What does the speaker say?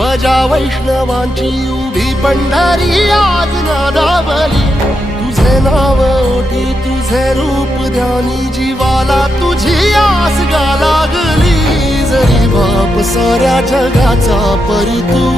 वैष्णवांची उभी भंडारी आज नादा बली। तुझे नाव तुझे रूप ध्यानी जीवाला तुझी आस गा लागली जरी बाप साऱ्या जगाचा परी तू